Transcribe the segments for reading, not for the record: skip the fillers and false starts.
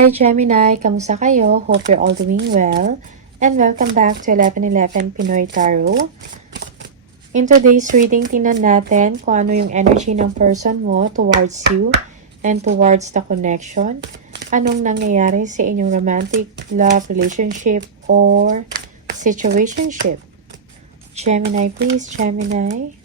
Hi Gemini, kamusta kayo? Hope you're all doing well. And welcome back to 1111 Pinoy Tarot. In today's reading, tingnan natin kung ano yung energy ng person mo towards you and towards the connection. Anong nangyayari sa inyong romantic, love, relationship, or situationship? Gemini, please, Gemini.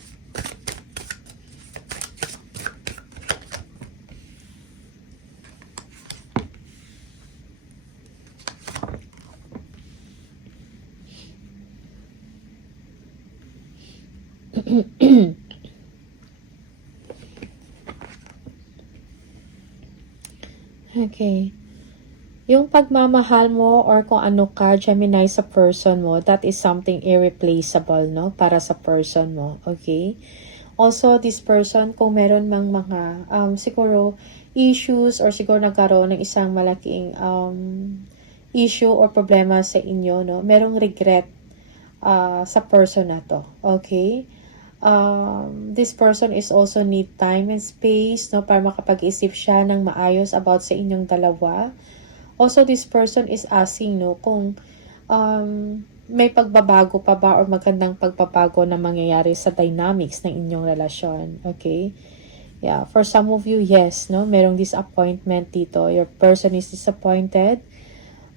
Okay. Yung pagmamahal mo or kung ano ka, Gemini, sa person mo, that is something irreplaceable, no? Para sa person mo, okay? Also, this person, kung meron mang mga, siguro, issues or siguro nagkaroon ng isang malaking issue or problema sa inyo, no? Merong regret sa person na to, okay? This person is also need time and space, no, para makapag-isip siya ng maayos about sa inyong dalawa. Also, this person is asking, no, kung may pagbabago pa ba or magandang pagbabago na mangyayari sa dynamics ng inyong relasyon. Okay? Yeah, for some of you, yes, no, merong disappointment dito. Your person is disappointed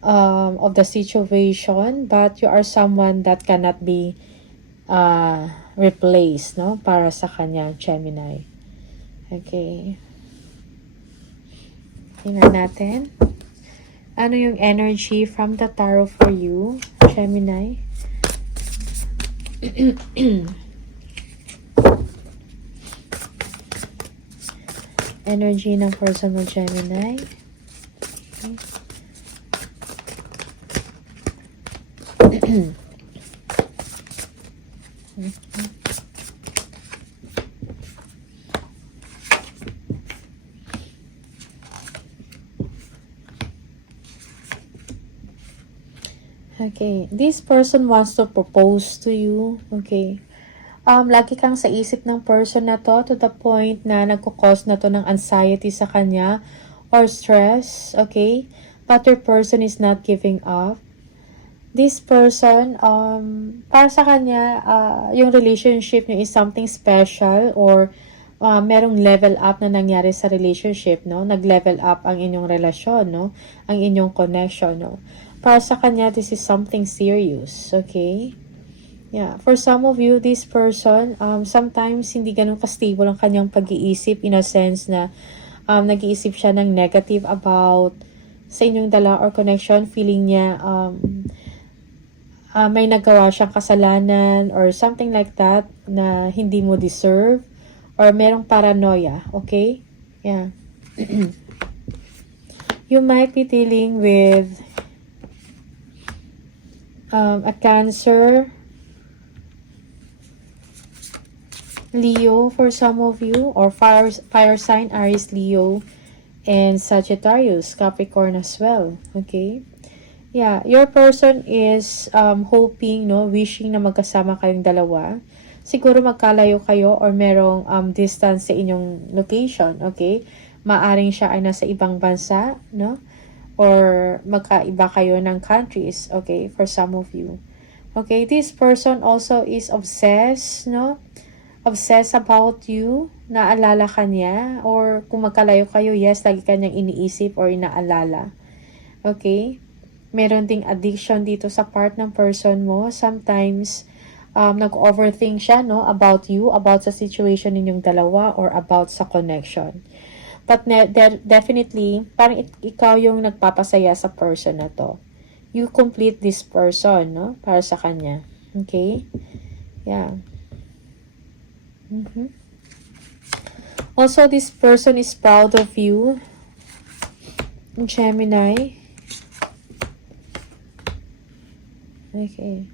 of the situation, but you are someone that cannot be replace, no? Para sa kanya, Gemini. Okay. Tingnan natin. Ano yung energy from the tarot for you, Gemini? Energy ng person mo, Gemini. Okay. Okay, this person wants to propose to you. Okay. Lagi kang sa isip ng person na to the point na nagkukos na to ng anxiety sa kanya or stress. Okay. But your person is not giving up. This person, para sa kanya, yung relationship niyo is something special or merong level up na nangyari sa relationship, no? Nag-level up ang inyong relasyon, no? Ang inyong connection, no? Para sa kanya, this is something serious, okay? Yeah, for some of you, this person, sometimes hindi ganun ka-stable ang kanyang pag-iisip in a sense na nag-iisip siya ng negative about sa inyong dalawa or connection. Feeling niya, may nagawa siyang kasalanan or something like that na hindi mo deserve or merong paranoia, okay? Yeah. You might be dealing with a Cancer, Leo for some of you, or fire sign, Aries, Leo, and Sagittarius, Capricorn as well, okay? Yeah, your person is hoping, no, wishing na magkasama kayong dalawa. Siguro magkalayo kayo or merong distance sa inyong location, okay? Maaring siya ay nasa ibang bansa, no? Or magkaiba kayo ng countries, okay? For some of you. Okay, this person also is obsessed, no? Obsessed about you, naalala ka niya, or kung magkalayo kayo, yes, lagi kanyang iniisip or inaalala. Okay? Meron ding addiction dito sa part ng person mo. Sometimes, nag-overthink siya, no, about you, about sa situation ninyong dalawa, or about sa connection. But definitely, parang ikaw yung nagpapasaya sa person na to. You complete this person, no, para sa kanya. Okay? Yeah. Also, this person is proud of you, Gemini. Okay.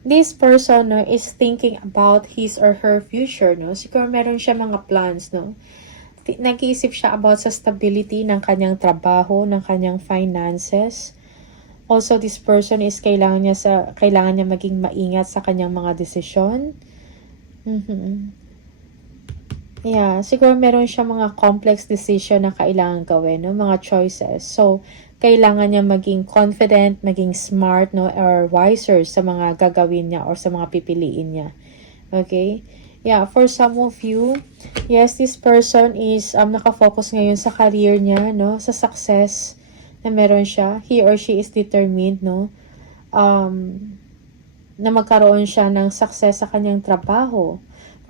This person, no, is thinking about his or her future, no? Siguro meron siya mga plans, no? Nag-iisip siya about sa stability ng kanyang trabaho, ng kanyang finances. Also, this person is kailangan niya maging maingat sa kanyang mga desisyon. Yeah, siguro meron siya mga complex decision na kailangan gawin, no? Mga choices. So, kailangan niya maging confident, maging smart, no? Or wiser sa mga gagawin niya or sa mga pipiliin niya. Okay? Yeah, for some of you, yes, this person is nakafocus ngayon sa career niya, no? Sa success na meron siya. He or she is determined, no? Na magkaroon siya ng success sa kanyang trabaho.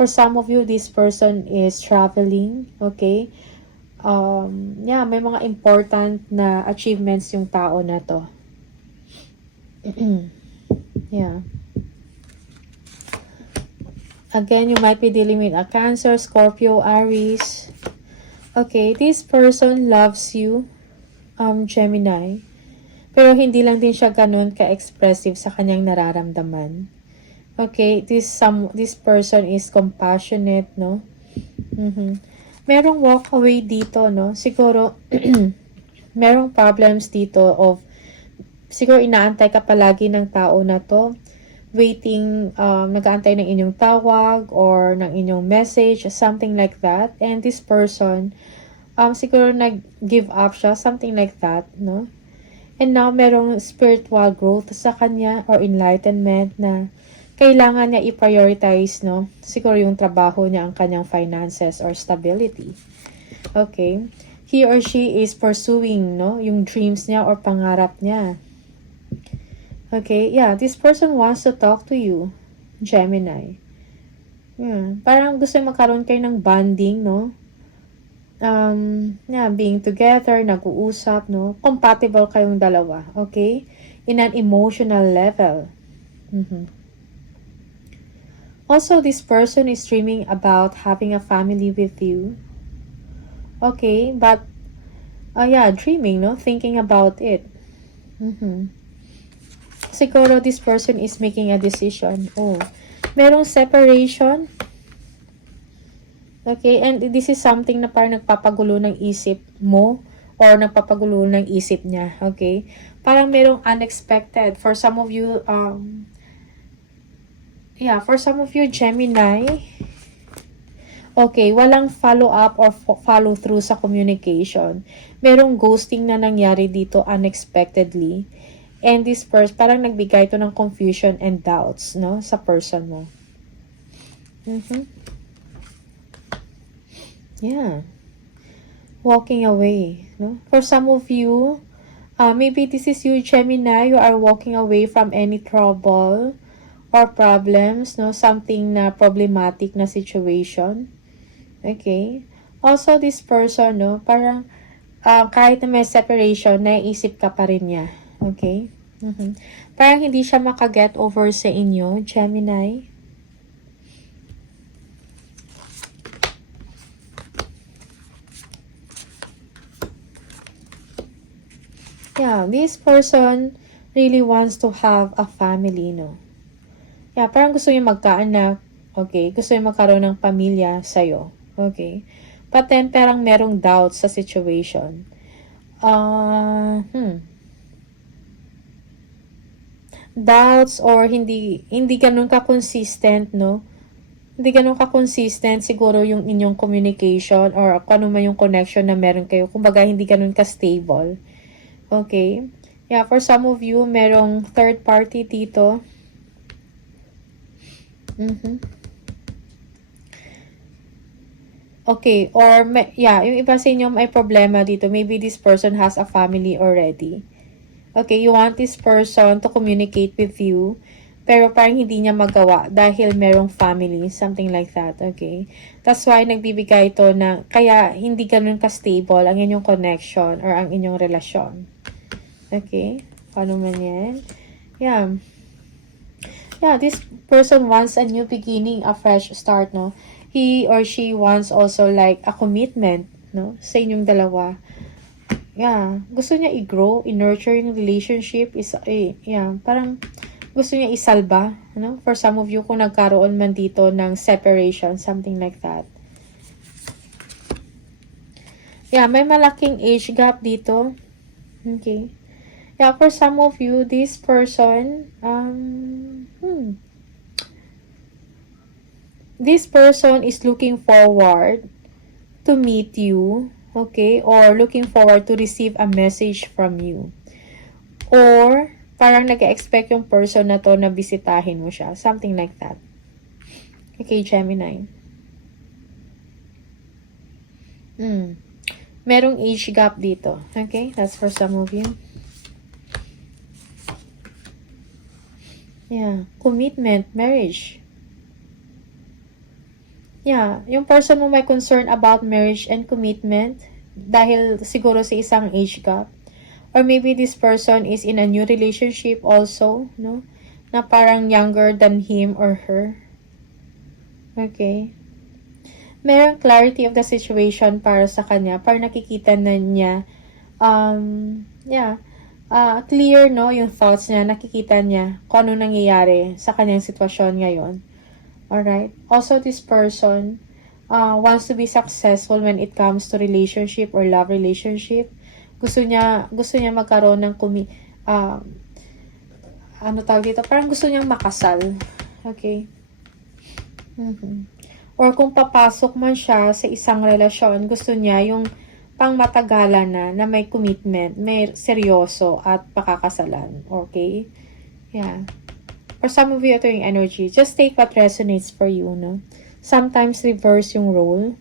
For some of you, this person is traveling, okay? Yeah, may mga important na achievements yung tao na to. Yeah. Again, you might be dealing with a Cancer, Scorpio, Aries. Okay, this person loves you, Gemini. Pero hindi lang din siya ganun ka-expressive sa kanyang nararamdaman. Okay, this person is compassionate, no? Merong walk away dito, no? Siguro merong problems dito of siguro inaantay ka palagi ng tao na to, waiting, nag-aantay ng inyong tawag or ng inyong message, something like that. And this person, siguro nag-give up siya, something like that, no? And now, merong spiritual growth sa kanya or enlightenment na kailangan niya i-prioritize, no? Siguro yung trabaho niya, ang kanyang finances or stability. Okay? He or she is pursuing, no? Yung dreams niya or pangarap niya. Okay? Yeah, this person wants to talk to you, Gemini. Yeah, parang gusto magkaroon kayo ng bonding, no? Yeah, being together, nag-uusap, no? Compatible kayong dalawa, okay? In an emotional level. Also, this person is dreaming about having a family with you. Okay, but, yeah, dreaming, no? Thinking about it. Siguro, this person is making a decision. Oh, merong separation. Okay, and this is something na parang nagpapagulo ng isip mo or nagpapagulo ng isip niya. Okay, parang merong unexpected. For some of you, yeah, for some of you, Gemini, okay, walang follow-up or follow-through sa communication. Merong ghosting na nangyari dito unexpectedly. And this person, parang nagbigay ito ng confusion and doubts, no, sa person mo. Yeah. Walking away, no? For some of you, maybe this is you, Gemini, you are walking away from any trouble or problems, no? Something na problematic na situation. Okay? Also, this person, no? Parang, kahit na may separation, naiisip ka pa rin niya. Okay? Parang hindi siya makaget over sa inyo, Gemini. Yeah, this person really wants to have a family, no? Yeah, parang gusto niya magkaanak. Okay? Gusto niya magkaroon ng pamilya sa'yo. Okay? But then, parang merong doubt sa situation. Doubts or hindi ganun ka-consistent, no? Hindi ganun ka-consistent siguro yung inyong communication or kung ano man yung connection na meron kayo. Kumbaga, hindi ganun ka-stable. Okay? Yeah, for some of you, merong third party dito. Okay, or yeah, yung iba sa inyo may problema dito. Maybe this person has a family already. Okay, you want this person to communicate with you, pero parang hindi niya magawa dahil merong family, something like that, okay? That's why nagbibigay ito na, kaya hindi ganun ka-stable ang inyong connection or ang inyong relasyon. Okay? Paano man yan? Yeah. Yeah, this person wants a new beginning, a fresh start, no? He or she wants also like a commitment, no? Sa inyong dalawa. Yeah, gusto niya i-grow, i-nurture yung relationship, yeah, parang gusto niya isalba, no? For some of you, kung nagkaroon man dito ng separation, something like that. Yeah, may malaking age gap dito. Okay. Yeah, for some of you, this person, this person is looking forward to meet you, okay? Or looking forward to receive a message from you. Or, parang nag-expect yung person na to na bisitahin mo siya. Something like that. Okay, Gemini. Merong age gap dito. Okay, that's for some of you. Yeah, commitment, marriage. Yeah, yung person mo may concern about marriage and commitment dahil siguro sa isang age gap. Or maybe this person is in a new relationship also, no? Na parang younger than him or her. Okay. Merong clarity of the situation para sa kanya. Para nakikita na niya, clear, no? Yung thoughts niya, nakikita niya kung ano nangyayari sa kanyang sitwasyon ngayon. Alright? Also, this person wants to be successful when it comes to relationship or love relationship. Gusto niya magkaroon ng ano tawag dito? Parang gusto niyang makasal. Okay? Or kung papasok man siya sa isang relasyon, gusto niya yung pangmatagalan na may commitment, may seryoso at pakakasalan. Okay? Yeah. For some of you, ito yung energy. Just take what resonates for you, no? Sometimes reverse yung role.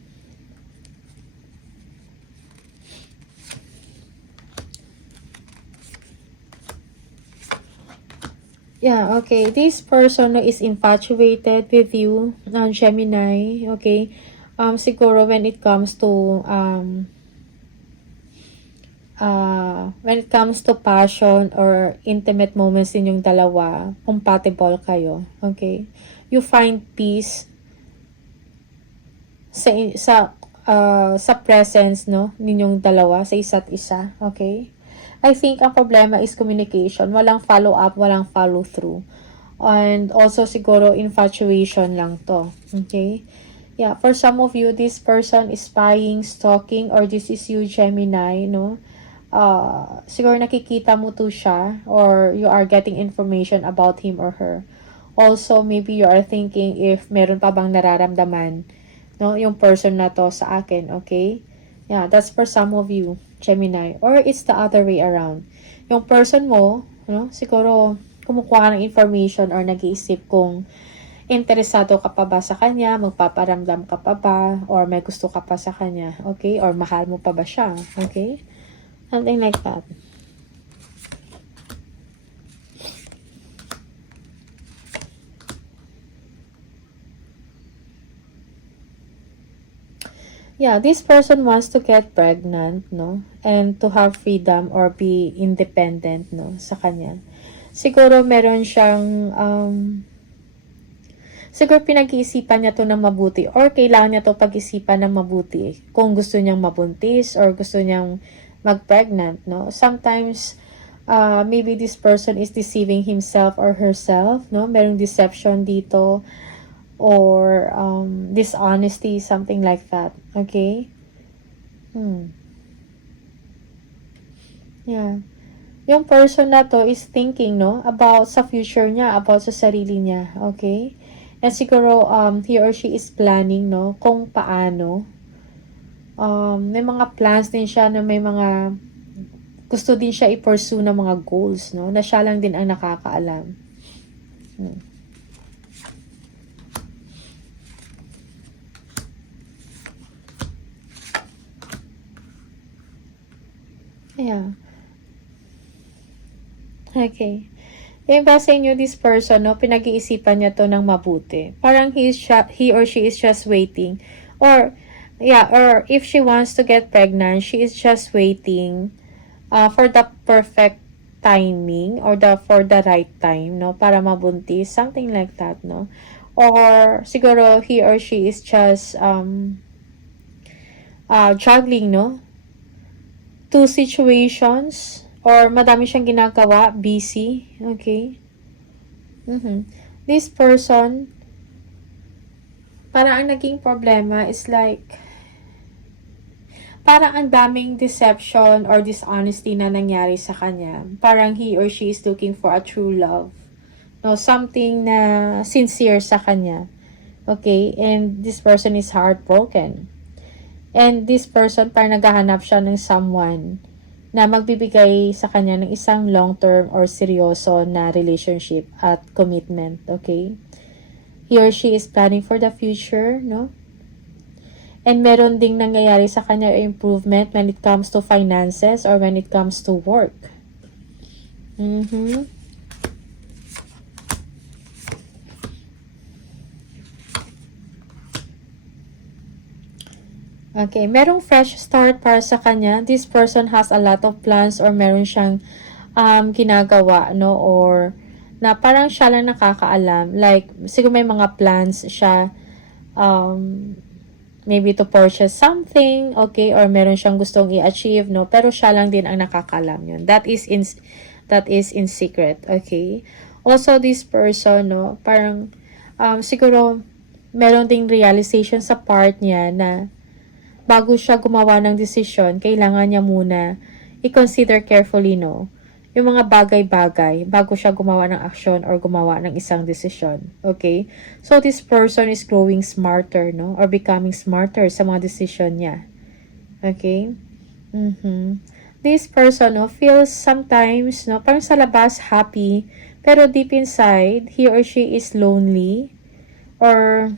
Yeah, okay. This person is infatuated with you, Gemini, okay? Siguro when it comes to passion or intimate moments ninyong dalawa, compatible kayo, okay? You find peace sa presence, no, ninyong dalawa sa isa't isa, okay? I think ang problema is communication. Walang follow-up, walang follow-through. And also, siguro, infatuation lang to. Okay? Yeah, for some of you, this person is spying, stalking, or this is you, Gemini, no? Siguro nakikita mo to siya, or you are getting information about him or her. Also, maybe you are thinking if meron pa bang nararamdaman, no, yung person na to sa akin, okay? Yeah, that's for some of you, Gemini. Or it's the other way around. Yung person mo, no, siguro kumukuha ng information or nag-iisip kung interesado ka pa ba sa kanya, magpaparamdam ka pa ba, or may gusto ka pa sa kanya, okay? Or mahal mo pa ba siya, okay? Something like that. Yeah, this person wants to get pregnant, no? And to have freedom or be independent, no? Sa kanya. Siguro meron siyang, siguro pinag-iisipan niya to ng mabuti or kailangan niya to pag-isipan ng mabuti kung gusto niyang mabuntis or gusto niyang mag-pregnant, no? Sometimes, maybe this person is deceiving himself or herself, no? Merong deception dito or dishonesty, something like that. Okay? Yeah. Yung person na to is thinking, no, about sa future niya, about sa sarili niya. Okay? And siguro, he or she is planning, no, kung paano. May mga plans din siya na may mga gusto din siya i-pursue na mga goals, no, na siya lang din ang nakakaalam. Yeah. Okay. Yung ba sa inyo, this person, no, pinag-iisipan niya to ng mabuti. Parang he or she is just waiting. Or, yeah, or if she wants to get pregnant, she is just waiting for the perfect timing or for the right time, no, para mabuntis. Something like that, no. Or, siguro, he or she is just juggling, no, two situations. Or madami siyang ginagawa, busy, okay? This person, parang ang naging problema is like, parang ang daming deception or dishonesty na nangyari sa kanya. Parang he or she is looking for a true love. No, something na sincere sa kanya. Okay? And this person is heartbroken. And this person, parang naghahanap siya ng someone na magbibigay sa kanya ng isang long-term or seryoso na relationship at commitment. Okay? He or she is planning for the future, no? And meron ding nangyayari sa kanya improvement when it comes to finances or when it comes to work. Okay, merong fresh start para sa kanya. This person has a lot of plans or meron siyang ginagawa, no? Or na parang siya lang nakakaalam. Like, siguro may mga plans siya, maybe to purchase something, okay? Or meron siyang gustong i-achieve, no? Pero siya lang din ang nakakaalam yun. That is in secret, okay? Also, this person, no? Parang, siguro, meron ding realization sa part niya na bago siya gumawa ng desisyon, kailangan niya muna i-consider carefully, no? Yung mga bagay-bagay bago siya gumawa ng action or gumawa ng isang desisyon. Okay? So, this person is growing smarter, no? Or becoming smarter sa mga desisyon niya. Okay? This person, no, feels sometimes, no, parang sa labas happy, pero deep inside, he or she is lonely. Or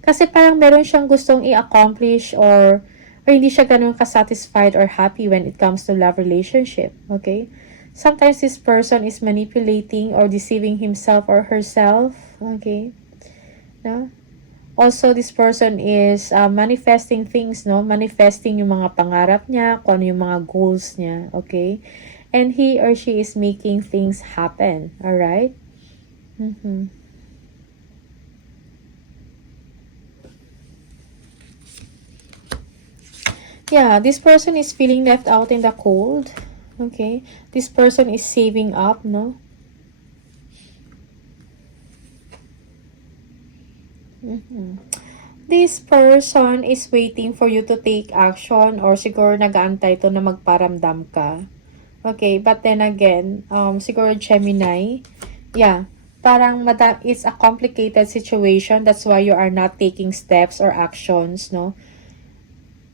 kasi parang meron siyang gustong i-accomplish or hindi siya ganun ka-satisfied or happy when it comes to love relationship. Okay? Sometimes this person is manipulating or deceiving himself or herself. Okay? No? Also, this person is manifesting things, no? Manifesting yung mga pangarap niya, kung ano yung mga goals niya. Okay? And he or she is making things happen. Alright? Yeah, this person is feeling left out in the cold. Okay? This person is saving up, no? This person is waiting for you to take action or siguro nag-aantay to na magparamdam ka. Okay, but then again, siguro Gemini, yeah, parang it's a complicated situation. That's why you are not taking steps or actions, no?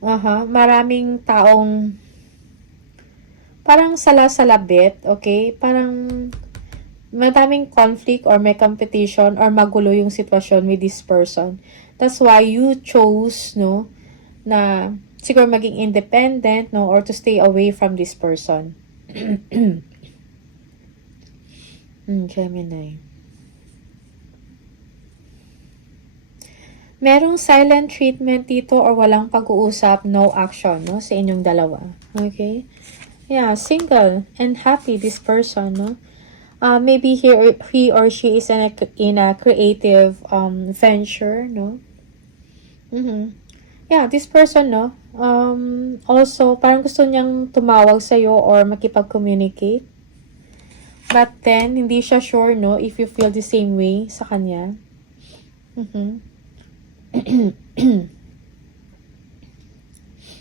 Maraming taong parang sala-salabit, okay? Parang madaming conflict or may competition or magulo yung sitwasyon with this person. That's why you chose, no, na siguro maging independent, no, or to stay away from this person. Gemini. Merong silent treatment dito or walang pag-uusap, no action, no, sa inyong dalawa. Okay? Yeah, single and happy this person, no? Maybe he or she is in a creative venture, no? Yeah, this person, no? Also, parang gusto niyang tumawag sa'yo or makipag-communicate. But then, hindi siya sure, no, if you feel the same way sa kanya.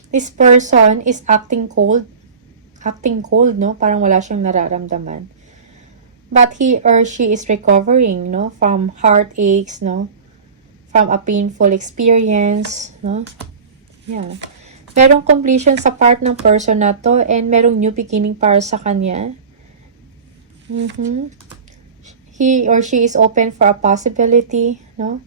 This person is acting cold, no? Parang wala siyang nararamdaman. But he or she is recovering, no? From heartaches, no? From a painful experience, no? Yeah. Merong completion sa part ng person na to and merong new beginning para sa kanya. He or she is open for a possibility, no?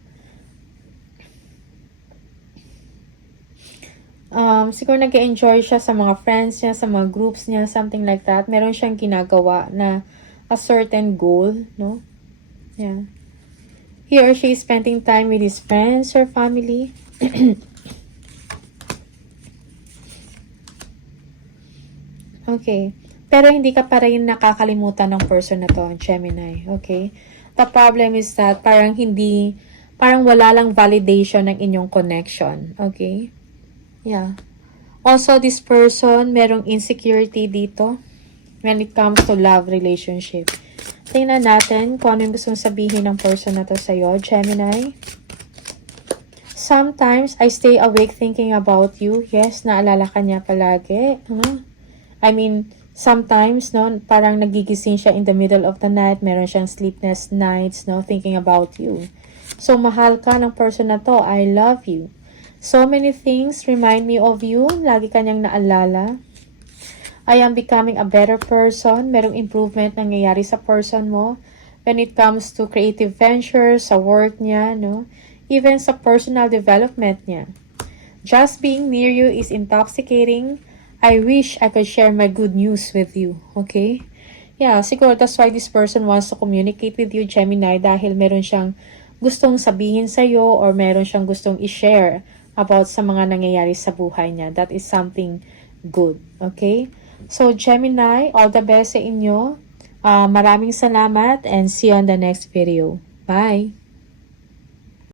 Siguro nag-enjoy siya sa mga friends niya, sa mga groups niya, something like that. Meron siyang ginagawa na a certain goal, no? Yeah. He or she is spending time with his friends or family. Okay. Pero hindi ka pa rin nakakalimutan ng person na to, Gemini. Okay? The problem is that parang wala lang validation ng inyong connection. Okay? Yeah. Also, this person, merong insecurity dito when it comes to love relationship. Tingnan natin kung ano yung gustong sabihin ng person na to sa'yo, Gemini. Sometimes, I stay awake thinking about you. Yes, naalala ka niya palagi. I mean, sometimes, no, parang nagigising siya in the middle of the night. Meron siyang sleepless nights, no, thinking about you. So, mahal ka ng person na to. I love you. So many things remind me of you. Lagi kanyang naalala. I am becoming a better person. Merong improvement nangyayari sa person mo. When it comes to creative ventures, sa work niya, no? Even sa personal development niya. Just being near you is intoxicating. I wish I could share my good news with you. Okay? Yeah, siguro that's why this person wants to communicate with you, Gemini, dahil meron siyang gustong sabihin sa'yo or meron siyang gustong i-share about sa mga nangyayari sa buhay niya. That is something good. Okay? So, Gemini, all the best sa inyo. Maraming salamat and see you on the next video. Bye!